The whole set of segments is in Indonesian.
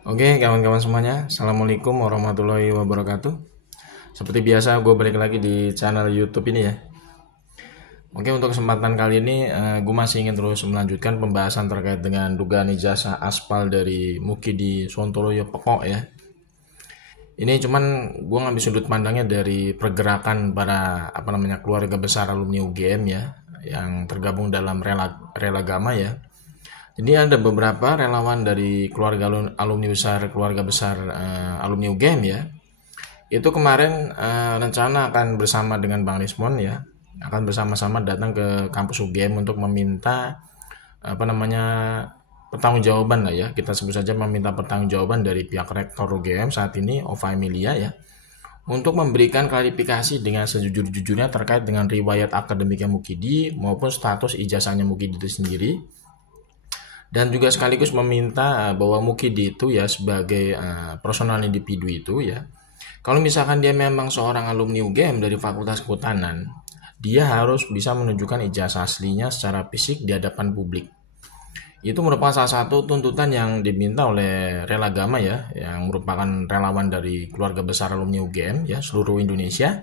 Oke, kawan-kawan semuanya, Assalamualaikum warahmatullahi wabarakatuh. Seperti biasa, gue balik lagi di channel YouTube ini ya. Oke, untuk kesempatan kali ini, gue masih ingin terus melanjutkan pembahasan terkait dengan dugaan ijazah aspal dari Muki di Sontoloyo Pekok ya. Ini cuman gue ngambil sudut pandangnya dari pergerakan para keluarga besar alumni UGM ya, yang tergabung dalam Relagama ya. Jadi ada beberapa relawan dari keluarga besar alumni UGM ya. Itu kemarin rencana akan bersama dengan Bang Rismon ya, akan bersama-sama datang ke kampus UGM untuk meminta apa namanya pertanggungjawaban lah ya. Kita sebut saja meminta pertanggungjawaban dari pihak rektor UGM saat ini, Ova Emilia ya, untuk memberikan klarifikasi dengan sejujur-jujurnya terkait dengan riwayat akademiknya Mukidi maupun status ijazahnya Mukidi itu sendiri, dan juga sekaligus meminta bahwa Mukidi itu ya sebagai personal individu itu ya, kalau misalkan dia memang seorang alumni UGM dari Fakultas Kehutanan, dia harus bisa menunjukkan ijazah aslinya secara fisik di hadapan publik. Itu merupakan salah satu tuntutan yang diminta oleh Relagama ya, yang merupakan relawan dari keluarga besar alumni UGM ya, seluruh Indonesia,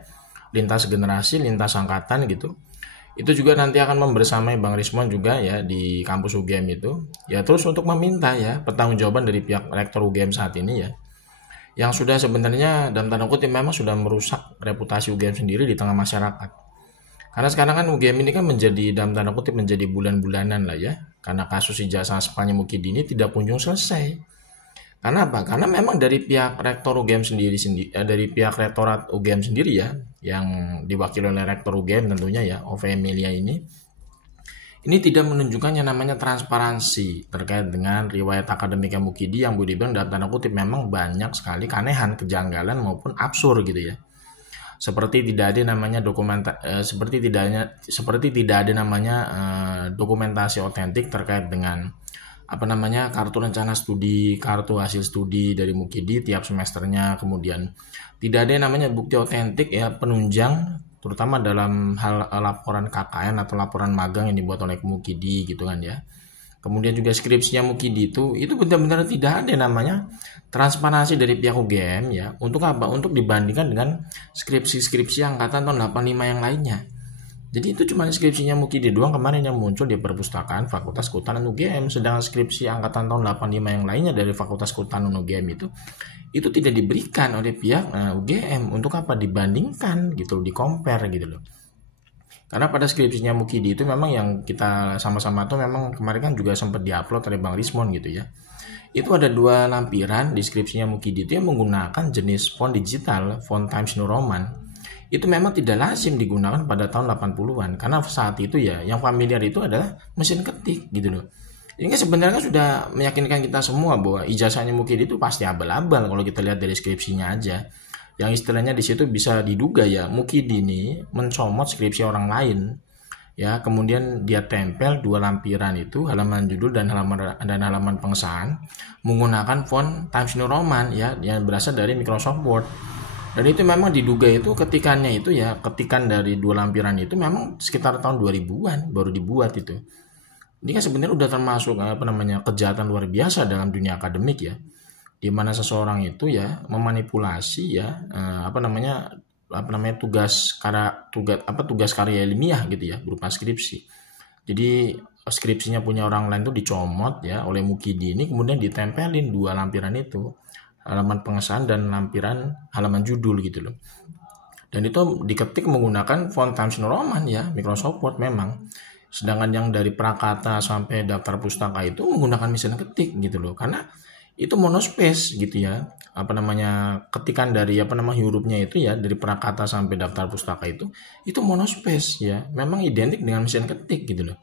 lintas generasi, lintas angkatan gitu. Itu juga nanti akan membersamai Bang Rismon juga ya di kampus UGM itu. Ya terus untuk meminta ya pertanggungjawaban dari pihak rektor UGM saat ini ya, yang sudah sebenarnya dalam tanda kutip memang sudah merusak reputasi UGM sendiri di tengah masyarakat. Karena sekarang kan UGM ini kan menjadi dalam tanda kutip menjadi bulan-bulanan lah ya. Karena kasus ijazah aspalnya Mukidi ini tidak kunjung selesai. Karena apa? Karena memang dari pihak rektor UGM dari pihak rektorat UGM sendiri ya, yang diwakili oleh rektor UGM tentunya ya, Ove Emilia ini tidak menunjukkan yang namanya transparansi terkait dengan riwayat akademiknya Mukidi yang boleh dibilang dalam tanda kutip memang banyak sekali keanehan, kejanggalan maupun absurd gitu ya. Seperti tidak ada namanya seperti tidak ada namanya dokumentasi otentik terkait dengan kartu rencana studi, kartu hasil studi dari Mukidi tiap semesternya, kemudian tidak ada yang namanya bukti otentik ya penunjang terutama dalam hal laporan KKN atau laporan magang yang dibuat oleh Mukidi gitu kan ya. Kemudian juga skripsinya Mukidi itu benar-benar tidak ada namanya transparansi dari pihak UGM ya. Untuk apa? Untuk dibandingkan dengan skripsi-skripsi angkatan tahun 85 yang lainnya. Jadi itu cuma skripsinya Mukidi doang kemarin yang muncul di perpustakaan Fakultas Kehutanan UGM, sedangkan skripsi angkatan tahun 85 yang lainnya dari Fakultas Kehutanan UGM itu tidak diberikan oleh pihak UGM. Untuk apa? Dibandingkan gitu, di-compare gitu loh. Karena pada skripsinya Mukidi itu memang yang kita sama-sama tuh memang kemarin kan juga sempat diupload oleh Bang Rismon gitu ya. Itu ada dua lampiran di skripsinya Mukidi itu yang menggunakan jenis font digital, font Times New Roman. Itu memang tidak lazim digunakan pada tahun 80-an karena saat itu ya yang familiar itu adalah mesin ketik gitu loh. Ini kan sebenarnya sudah meyakinkan kita semua bahwa ijazahnya Mukidi itu pasti abal-abal kalau kita lihat dari skripsinya aja. Yang istilahnya di situ bisa diduga ya Mukidi ini mencomot skripsi orang lain ya, kemudian dia tempel dua lampiran itu halaman judul dan halaman pengesahan menggunakan font Times New Roman ya yang berasal dari Microsoft Word. Dan itu memang diduga itu ketikannya itu ya, ketikan dari dua lampiran itu memang sekitar tahun 2000-an baru dibuat itu. Ini kan sebenarnya udah termasuk kejahatan luar biasa dalam dunia akademik ya, di mana seseorang itu ya memanipulasi ya tugas karya ilmiah gitu ya berupa skripsi. Jadi skripsinya punya orang lain itu dicomot ya oleh Mukidi ini, kemudian ditempelin dua lampiran itu, halaman pengesahan dan lampiran halaman judul gitu loh. Dan itu diketik menggunakan font Times New Roman ya, Microsoft Word memang. Sedangkan yang dari prakata sampai daftar pustaka itu menggunakan mesin ketik gitu loh. Karena itu monospace gitu ya. Ketikan dari hurufnya itu ya dari prakata sampai daftar pustaka itu monospace ya. Memang identik dengan mesin ketik gitu loh.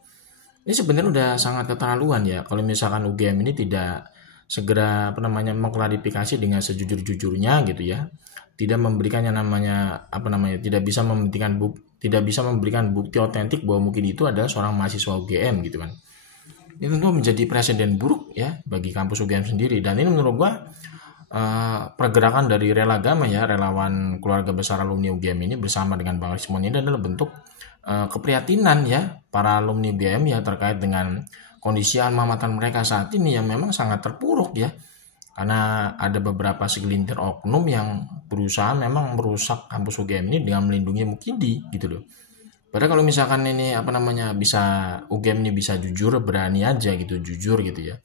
Ini sebenarnya udah sangat keterlaluan ya kalau misalkan UGM ini tidak segera mengklarifikasi dengan sejujur-jujurnya gitu ya. Tidak memberikan yang namanya tidak bisa memberikan bukti otentik bahwa mungkin itu adalah seorang mahasiswa UGM gitu kan. Ini tentu menjadi presiden buruk ya bagi kampus UGM sendiri, dan ini menurut gua pergerakan dari Relagama ya, relawan keluarga besar alumni UGM ini bersama dengan Bang Rismon ini adalah bentuk keprihatinan ya para alumni UGM ya terkait dengan kondisi alma mater mereka saat ini yang memang sangat terpuruk ya. karena ada beberapa segelintir oknum yang berusaha memang merusak kampus UGM ini dengan melindungi Mukidi gitu loh. Padahal kalau misalkan ini bisa UGM ini bisa jujur, berani aja gitu, jujur gitu ya.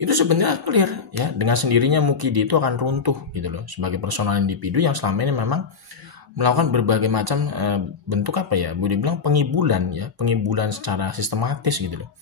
Itu sebenarnya clear ya, dengan sendirinya Mukidi itu akan runtuh gitu loh sebagai personal individu yang selama ini memang melakukan berbagai macam bentuk boleh bilang pengibulan ya, pengibulan secara sistematis gitu loh.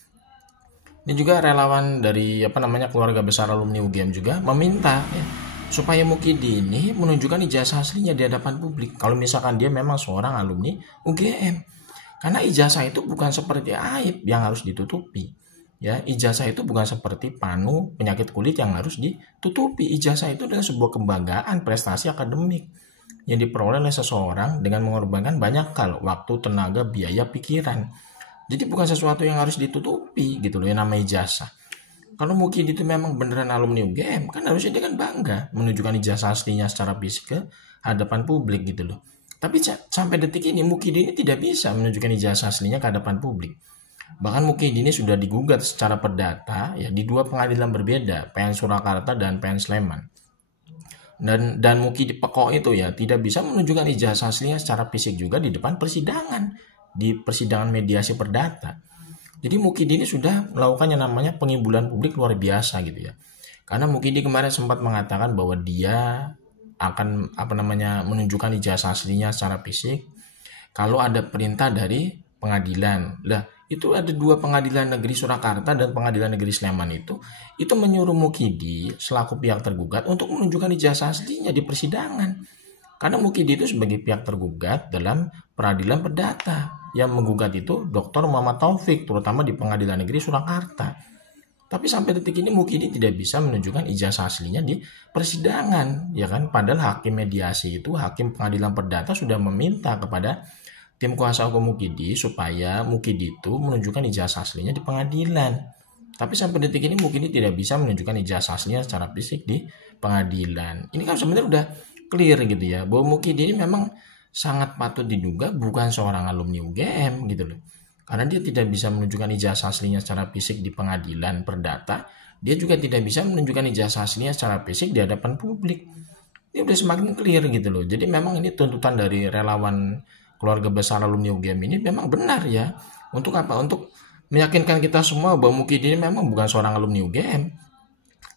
Ini juga relawan dari keluarga besar alumni UGM juga meminta ya, supaya Mukidi ini menunjukkan ijazah aslinya di hadapan publik kalau misalkan dia memang seorang alumni UGM. Karena ijazah itu bukan seperti aib yang harus ditutupi. Ya, ijazah itu bukan seperti panu penyakit kulit yang harus ditutupi. Ijazah itu adalah sebuah kebanggaan prestasi akademik yang diperoleh oleh seseorang dengan mengorbankan banyak hal, waktu, tenaga, biaya, pikiran. Jadi bukan sesuatu yang harus ditutupi gitu loh yang namanya ijazah. Kalau Mukidi itu memang beneran alumni UGM, kan harusnya dia kan bangga menunjukkan ijazah aslinya secara fisik ke hadapan publik gitu loh. Tapi sampai detik ini Mukidi ini tidak bisa menunjukkan ijazah aslinya ke hadapan publik. Bahkan Mukidi ini sudah digugat secara perdata ya di dua pengadilan berbeda, PN Surakarta dan PN Sleman. Dan Mukidi pekok itu ya tidak bisa menunjukkan ijazah aslinya secara fisik juga di depan persidangan, di persidangan mediasi perdata. Jadi Mukidi ini sudah melakukan yang namanya pengibulan publik luar biasa gitu ya. Karena Mukidi kemarin sempat mengatakan bahwa dia akan menunjukkan ijazah aslinya secara fisik kalau ada perintah dari pengadilan. Lah, itu ada dua pengadilan negeri Surakarta dan pengadilan negeri Sleman itu menyuruh Mukidi selaku pihak tergugat untuk menunjukkan ijazah aslinya di persidangan. Karena Mukidi itu sebagai pihak tergugat dalam peradilan perdata. Yang menggugat itu Dr. Muhammad Taufik, terutama di pengadilan negeri Surakarta. Tapi sampai detik ini Mukidi tidak bisa menunjukkan ijazah aslinya di persidangan, ya kan? Padahal hakim mediasi itu, hakim pengadilan perdata sudah meminta kepada tim kuasa hukum Mukidi supaya Mukidi itu menunjukkan ijazah aslinya di pengadilan. Tapi sampai detik ini Mukidi tidak bisa menunjukkan ijazah aslinya secara fisik di pengadilan. Ini kan sebenarnya udah clear gitu ya, bahwa Mukidi ini memang sangat patut diduga bukan seorang alumni UGM gitu loh. Karena dia tidak bisa menunjukkan ijazah aslinya secara fisik di pengadilan perdata, dia juga tidak bisa menunjukkan ijazah aslinya secara fisik di hadapan publik. Ini udah semakin clear gitu loh. Jadi memang ini tuntutan dari relawan keluarga besar alumni UGM ini memang benar ya. Untuk apa? Untuk meyakinkan kita semua bahwa Mukidi ini memang bukan seorang alumni UGM.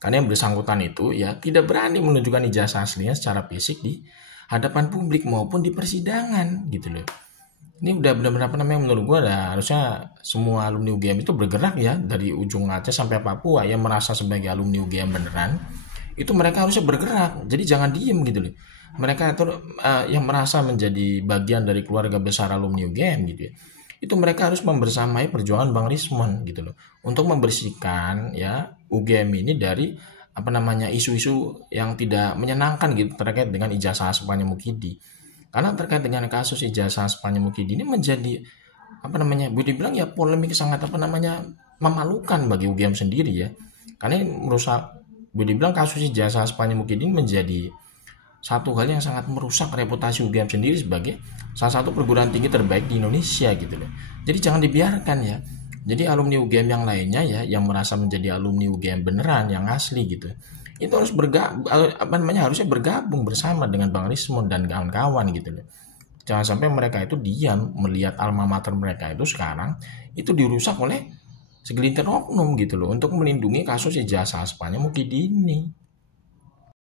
Karena yang bersangkutan itu ya tidak berani menunjukkan ijazah aslinya secara fisik di hadapan publik maupun di persidangan gitu loh. Ini udah benar-benar menurut gue harusnya semua alumni UGM itu bergerak ya dari ujung Aceh sampai Papua yang merasa sebagai alumni UGM beneran itu mereka harusnya bergerak. Jadi jangan diem gitu loh. Mereka itu yang merasa menjadi bagian dari keluarga besar alumni UGM gitu ya. Itu mereka harus membersamai perjuangan Bang Rismon gitu loh untuk membersihkan ya UGM ini dari isu-isu yang tidak menyenangkan gitu terkait dengan ijazah aslinya Mukidi. Karena terkait dengan kasus ijazah aslinya Mukidi ini menjadi boleh dibilang ya polemik sangat memalukan bagi UGM sendiri ya. Karena ini merusak, boleh dibilang kasus ijazah aslinya Mukidi ini menjadi satu hal yang sangat merusak reputasi UGM sendiri sebagai salah satu perguruan tinggi terbaik di Indonesia gitu loh. Jadi jangan dibiarkan ya. Jadi alumni UGM yang lainnya ya yang merasa menjadi alumni UGM beneran yang asli gitu. Itu harus harusnya bergabung bersama dengan Bang Rismon dan kawan-kawan gitu loh. Jangan sampai mereka itu diam melihat alma mater mereka itu sekarang itu dirusak oleh segelintir oknum gitu loh untuk melindungi kasus ijazah aslinya Mukidi ini.